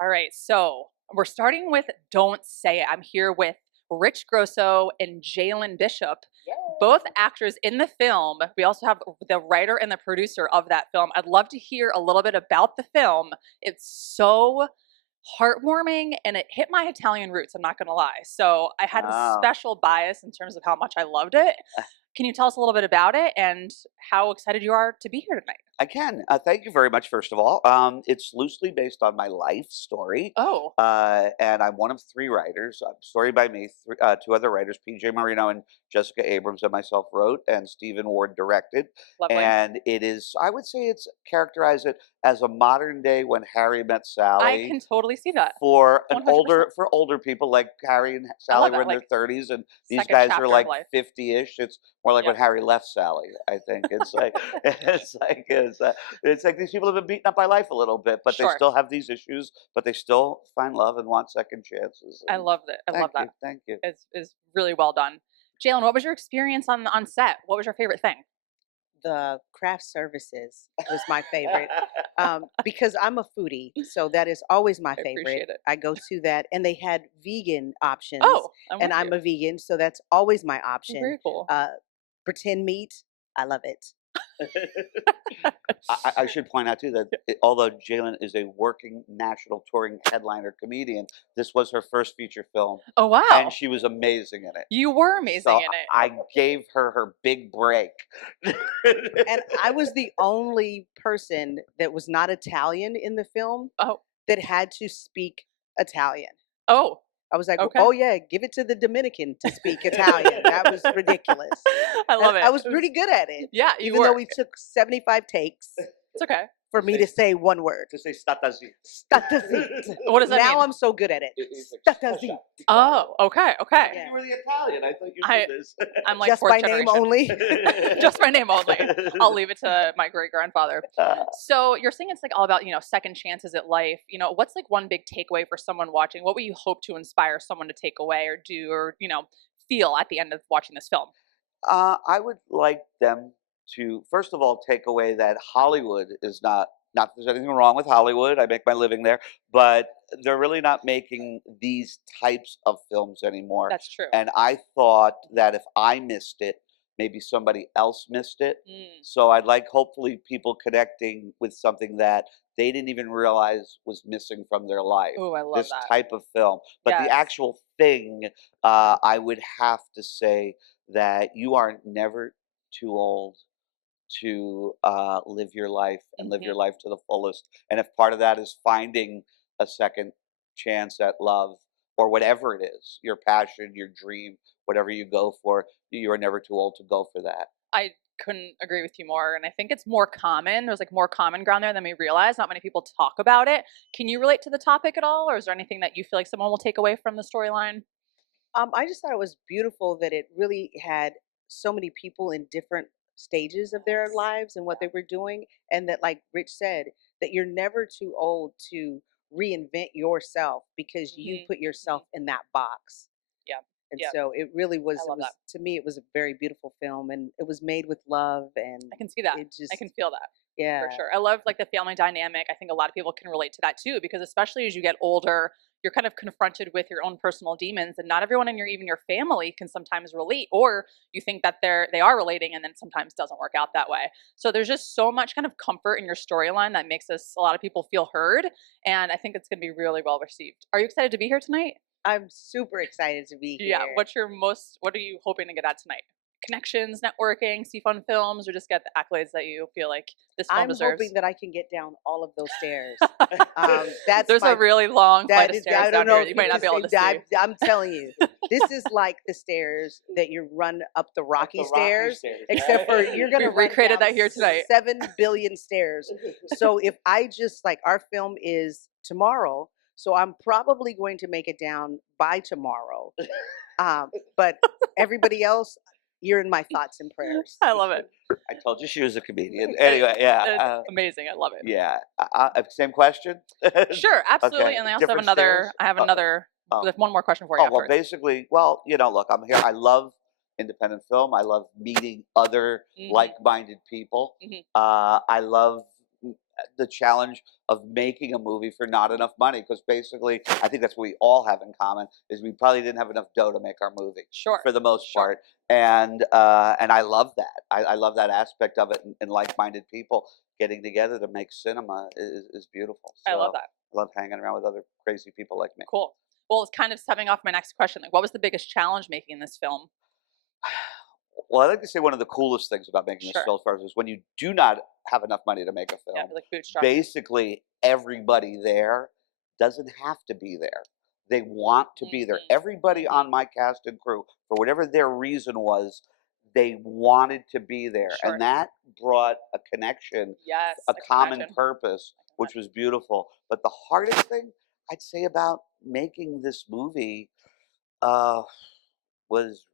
All right, so we're starting with Don't Say It. I'm here with Rich Grosso and Jaylyn Bishop, both actors in the film. We also have the writer and the producer of that film. I'd love to hear a little bit about the film. It's so heartwarming and it hit my Italian roots, I'm not going to lie. So I had a Oh, special bias in terms of how much I loved it. Can you tell us a little bit about it and how excited you are to be here tonight? I can. Thank you very much, first of all. It's loosely based on my life story, Oh, and I'm one of three writers. Story by me, two other writers, PJ Marino and Jessica Abrams, and myself wrote, and Stephen Ward directed. lovely. And it is, I would say, it's characterize it as a modern day When Harry Met I Sally can totally see that. for an 100%. for older people. Like Harry and I Sally love were that, in their like, 30s, and these second guys are chapter of like life. 50-ish. It's more like Yep. when Harry left Sally. I think it's like it's like these people have been beaten up by life a little bit, but they Sure. still have these issues, but they still find love and want second chances. I And loved it. I love thank that. you, thank you. It's really well done. Jalen, what was your experience on set? What was your favorite thing? The craft services was my favorite, because I'm a foodie, so that is always my I favorite. appreciate it. I go to that, and they had vegan options, Oh, I'm and with I'm you. a vegan, so that's always my Oh, option. very cool. Uh, pretend meat, I love it. I should point out too that although Jalen is a working national touring headliner comedian, this was her first feature film, Oh, and wow. she was amazing in it. You were amazing So in it. I gave her her big break. And I was the only person that was not Italian in the film Oh, that had to speak Italian. oh, I was like, okay. "Oh yeah, give it to the Dominican to speak Italian." That was ridiculous. I And love it. I was pretty good at it, Yeah, you even though were. we took 75 takes It's okay. for me to say one word. To say stata zi. Stata zit. What does that Now mean? I'm so good at it. It's like, Stata zit. Oh, okay, okay. Yeah. You were the Italian. I thought you I- knew this. I'm like Just fourth by name generation. only. Just by name only. I'll leave it to my great grandfather. So you're saying it's like all about, second chances at life. What's like one big takeaway for someone watching? What would you hope to inspire someone to take away or do or, feel at the end of watching this film? I would like them to, first of all, take away that Hollywood is not that there's anything wrong with Hollywood. I make my living there, but they're really not making these types of films anymore. That's true. And I thought that if I missed it, maybe somebody else missed it. Mm, So I'd like hopefully people connecting with something that they didn't even realize was missing from their life. oh, I love This that. type of film, but the Yes. actual thing, I would have to say that you are never too old to live your life and live your Mhm. life to the fullest. And if part of that is finding a second chance at love or whatever it is, your passion, your dream, whatever you go for, you are never too old to go for that. I couldn't agree with you more. And I think it's more common. There's like more common ground there than we realize. Not many people talk about it. Can you relate to the topic at all? Or is there anything that you feel like someone will take away from the storyline? I just thought it was beautiful that it really had so many people in different stages of their Yes. lives and what they were doing, and that, like Rich said, that you're never too old to reinvent yourself because you Hmm. put yourself in that box. Yeah. And Yeah. so it really was. I It love that. was, to me, it was a very beautiful film, and it was made with love, and I can see that. it I just, can feel that. For yeah. sure. I love like the family dynamic. I think a lot of people can relate to that too, because especially as you get older, you're kind of confronted with your own personal demons, and not everyone in even your family can sometimes relate, or you think that they are relating, and then sometimes doesn't work out that way. So there's just so much kind of comfort in your storyline that makes a lot of people feel heard, and I think it's going to be really well received. Are you excited to be here tonight? I'm super excited to be Yeah. here. What are you hoping to get at tonight? Connections, networking, see fun films, or just get the accolades that you feel like this film I'm deserves? hoping that I can get down all of those stairs. That's There's my a really long flight That of is, stairs I don't down know here. if You you might not can be able to see, see. I'm telling you, this is like the stairs that you run up the rocky stairs, except for you're gonna We've run recreated down that here tonight. 7 billion stairs. So if I just like our film is tomorrow, so I'm probably going to make it down by tomorrow. But everybody else, you're in my thoughts and prayers. I love it. I told you she was a comedian. Anyway, yeah. It's amazing. I love it. Yeah. Same question? Sure, absolutely. Okay. And I also have Different stairs? another, Oh. there's one more question for you Oh, well, afterwards. basically, well, look, I'm here. I love independent film. I love meeting other Mhm, like-minded people. mhm. I love the challenge of making a movie for not enough money, because basically I think that's what we all have in common is we probably didn't have enough dough to make our movie Sure. for the most Sure. part, and I love that. I love that aspect of it, and like-minded people getting together to make cinema is beautiful. So I love that. I love hanging around with other crazy people like me. Cool. Well, it's kind of stepping off my next question. Like, what was the biggest challenge making this film? Well, I like to say one of the coolest things about making this Sure. film first is when you do not have enough money to make a Yeah, film, like bootstrap. basically everybody there doesn't have to be there. They want to be there. Mhm. Everybody on my cast and crew, for whatever their reason was, they wanted to be there. Sure. And that brought a connection, Yes. a I can common imagine. purpose, which was beautiful. But the hardest thing I'd say about making this movie was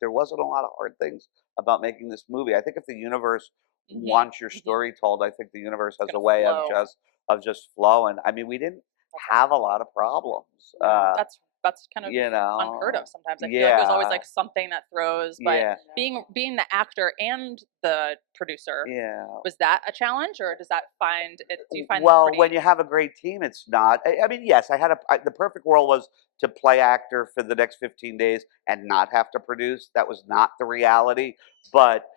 there wasn't a lot of hard things about making this movie. I think if the universe Mhm. wants your Mhm. story told, I think the universe has a gonna way flow. of just flowing. I mean, we didn't have a lot of problems. That's kind of You unheard know, of sometimes. I feel like there's always yeah, like something that throws, but yeah, being the actor and the producer, yeah. was that a challenge, or does that find it? Do you find them Well, pretty? when you have a great team, it's not. I mean, yes, the perfect world was to play actor for the next 15 days and not have to produce. That was not the reality, but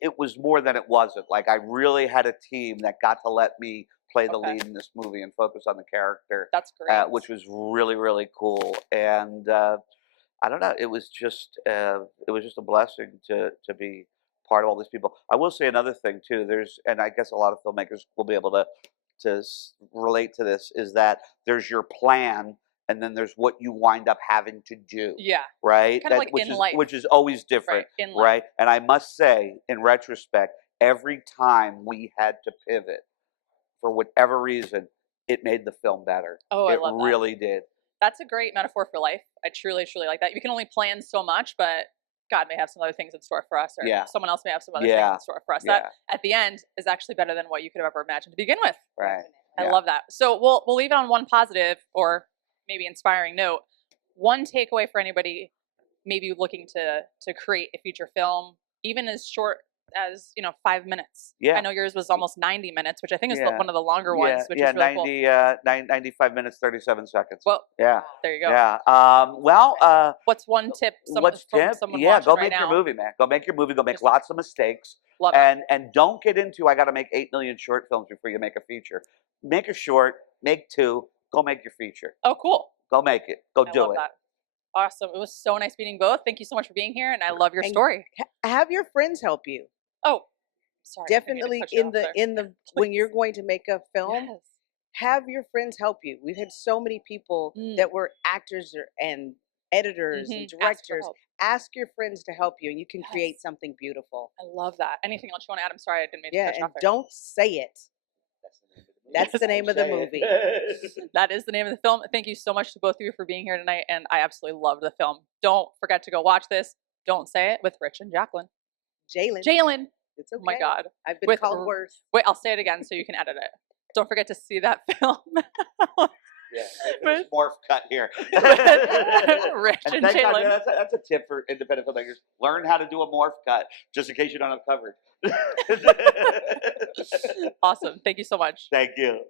it was more than it wasn't. Like I really had a team that got to let me play the Okay. lead in this movie and focus on the character, That's great. which was really really cool. And I don't know, it was just a blessing to be part of all these people. I will say another thing too. And I guess a lot of filmmakers will be able to relate to this, is that there's your plan and then there's what you wind up having to do. Yeah. Right. Kind of like in life. Which is always different. Right. In life. Right. And I must say, in retrospect, every time we had to pivot for whatever reason, it made the film better. Oh, I It love that. really did. That's a great metaphor for life. I truly, truly like that. You can only plan so much, but God may have some other things in store for us, or Yeah. someone else may have some other things Yeah. in store for us. Yeah. That at the end is actually better than what you could have ever imagined to begin with. Right. I Yeah. love that. So we'll leave it on one positive or maybe inspiring note. One takeaway for anybody maybe looking to create a feature film, even as short as 5 minutes. Yeah. I know yours was almost 90 minutes, which I think is Yeah. one of the longer ones, which yeah, is really cool. 95 minutes, 37 seconds. Well, yeah. there you go. Yeah. What's one tip? What's tip? Someone Yeah, watching go right make your now? movie, man. Go make your movie. Go make Just lots of mistakes. love it. And don't get into I got to make 8 million short films before you make a feature. Make a short, make 2, go make your feature. Oh, cool. Go make it. Go I do love it. that. Awesome. It was so nice meeting both. Thank you so much for being here, and I love your And story. Have your friends help you. Oh, sorry. I didn't mean to Definitely cut you off there. in the when you're going to make a film, Yes. have your friends help you. We've had so many people Mm. that were actors and editors and Mhm. Ask for directors. help. Ask your friends to help you, and you can Yes. create something beautiful. I love that. Anything else you want to add? I'm sorry, I didn't mean to Yeah, cut you and off there. don't say it. That's the name of the movie. That is the name of the film. Thank you so much to both of you for being here tonight, and I absolutely loved the film. Don't forget to go watch this. Don't Say It with Rich and Jacqueline. Jaylyn. Jaylyn. It's okay. Oh my God. I've been With called worse. Wait, I'll say it again so you can edit it. Don't forget to see that film. Yeah, there's morph cut here. Rich and thank God, Jaylyn. that's a tip for independent filmmakers. Learn how to do a morph cut, just in case you don't have covered. Awesome. Thank you so much. Thank you.